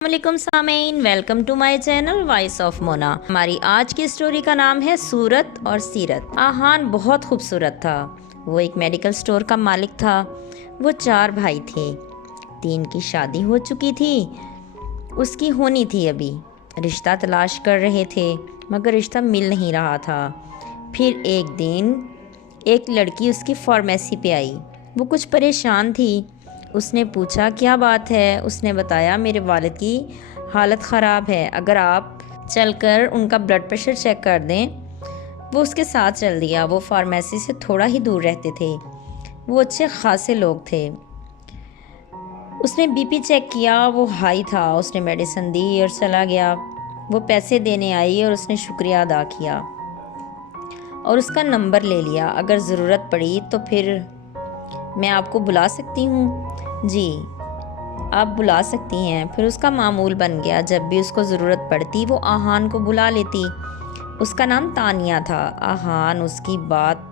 السلام علیکم سامعین، welcome to my channel voice of Mona. ہماری آج کی سٹوری کا نام ہے سورت اور سیرت۔ آہان بہت خوبصورت تھا۔ وہ ایک میڈیکل سٹور کا مالک تھا۔ وہ 4 بھائی تھے، 3 کی شادی ہو چکی تھی، اس کی ہونی تھی ابھی۔ رشتہ تلاش کر رہے تھے مگر رشتہ مل نہیں رہا تھا۔ پھر ایک دن ایک لڑکی اس کی فارمیسی پہ آئی۔ وہ کچھ پریشان تھی۔ اس نے پوچھا کیا بات ہے؟ اس نے بتایا میرے والد کی حالت خراب ہے، اگر آپ چل کر ان کا بلڈ پریشر چیک کر دیں۔ وہ اس کے ساتھ چل دیا۔ وہ فارمیسی سے تھوڑا ہی دور رہتے تھے۔ وہ اچھے خاصے لوگ تھے۔ اس نے بی پی چیک کیا، وہ ہائی تھا۔ اس نے میڈیسن دی اور چلا گیا۔ وہ پیسے دینے آئی اور اس نے شکریہ ادا کیا اور اس کا نمبر لے لیا۔ اگر ضرورت پڑی تو پھر میں آپ کو بلا سکتی ہوں؟ جی آپ بلا سکتی ہیں۔ پھر اس کا معمول بن گیا، جب بھی اس کو ضرورت پڑتی وہ آہان کو بلا لیتی۔ اس کا نام تانیہ تھا۔ آہان اس کی بات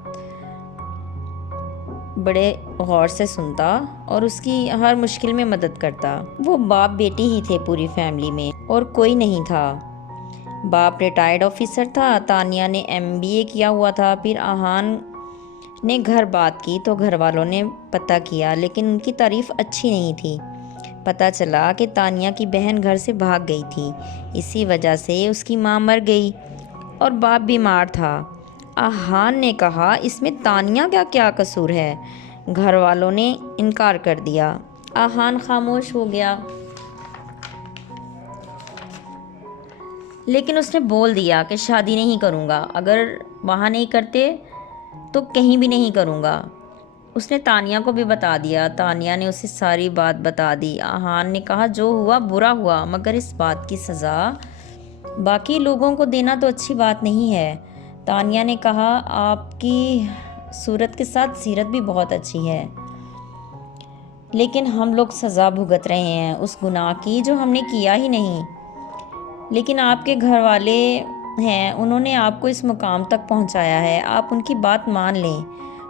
بڑے غور سے سنتا اور اس کی ہر مشکل میں مدد کرتا۔ وہ باپ بیٹی ہی تھے پوری فیملی میں، اور کوئی نہیں تھا۔ باپ ریٹائرڈ آفیسر تھا، تانیہ نے MBA کیا ہوا تھا۔ پھر آہان نے گھر بات کی تو گھر والوں نے پتہ کیا، لیکن ان کی تعریف اچھی نہیں تھی۔ پتہ چلا کہ تانیہ کی بہن گھر سے بھاگ گئی تھی، اسی وجہ سے اس کی ماں مر گئی اور باپ بیمار تھا۔ آہان نے کہا اس میں تانیہ کا کیا قصور ہے؟ گھر والوں نے انکار کر دیا۔ آہان خاموش ہو گیا، لیکن اس نے بول دیا کہ شادی نہیں کروں گا، اگر وہاں نہیں کرتے تو کہیں بھی نہیں کروں گا۔ اس نے تانیہ کو بھی بتا دیا۔ تانیہ نے اسے ساری بات بتا دی۔ آہان نے کہا جو ہوا برا ہوا، مگر اس بات کی سزا باقی لوگوں کو دینا تو اچھی بات نہیں ہے۔ تانیہ نے کہا آپ کی صورت کے ساتھ سیرت بھی بہت اچھی ہے، لیکن ہم لوگ سزا بھگت رہے ہیں اس گناہ کی جو ہم نے کیا ہی نہیں۔ لیکن آپ کے گھر والے ہیں، انہوں نے آپ کو اس مقام تک پہنچایا ہے، آپ ان کی بات مان لیں۔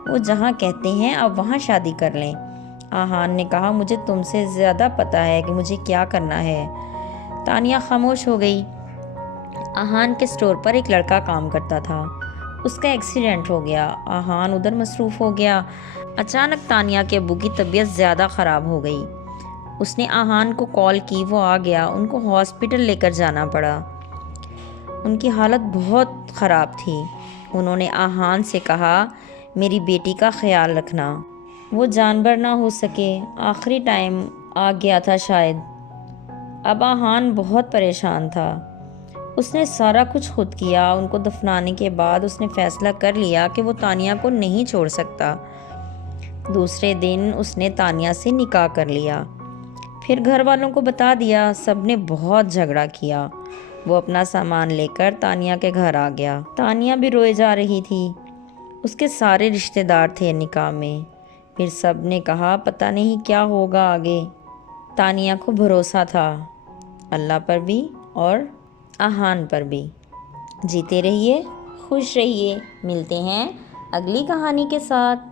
وہ جہاں کہتے ہیں آپ وہاں شادی کر لیں۔ آہان نے کہا مجھے تم سے زیادہ پتہ ہے کہ مجھے کیا کرنا ہے۔ تانیہ خاموش ہو گئی۔ آہان کے سٹور پر ایک لڑکا کام کرتا تھا، اس کا ایکسیڈنٹ ہو گیا۔ آہان ادھر مصروف ہو گیا۔ اچانک تانیہ کے ابو کی طبیعت زیادہ خراب ہو گئی۔ اس نے آہان کو کال کی، وہ آ گیا۔ ان کو ہاسپٹل لے کر جانا پڑا۔ ان کی حالت بہت خراب تھی۔ انہوں نے آہان سے کہا میری بیٹی کا خیال رکھنا، وہ جانبر نہ ہو سکے، آخری ٹائم آ گیا تھا شاید۔ اب آہان بہت پریشان تھا۔ اس نے سارا کچھ خود کیا۔ ان کو دفنانے کے بعد اس نے فیصلہ کر لیا کہ وہ تانیہ کو نہیں چھوڑ سکتا۔ دوسرے دن اس نے تانیہ سے نکاح کر لیا۔ پھر گھر والوں کو بتا دیا۔ سب نے بہت جھگڑا کیا۔ وہ اپنا سامان لے کر تانیہ کے گھر آ گیا۔ تانیہ بھی روئے جا رہی تھی۔ اس کے سارے رشتہ دار تھے نکاح میں۔ پھر سب نے کہا پتہ نہیں کیا ہوگا آگے۔ تانیہ کو بھروسہ تھا، اللہ پر بھی اور آہان پر بھی۔ جیتے رہیے، خوش رہیے۔ ملتے ہیں اگلی کہانی کے ساتھ۔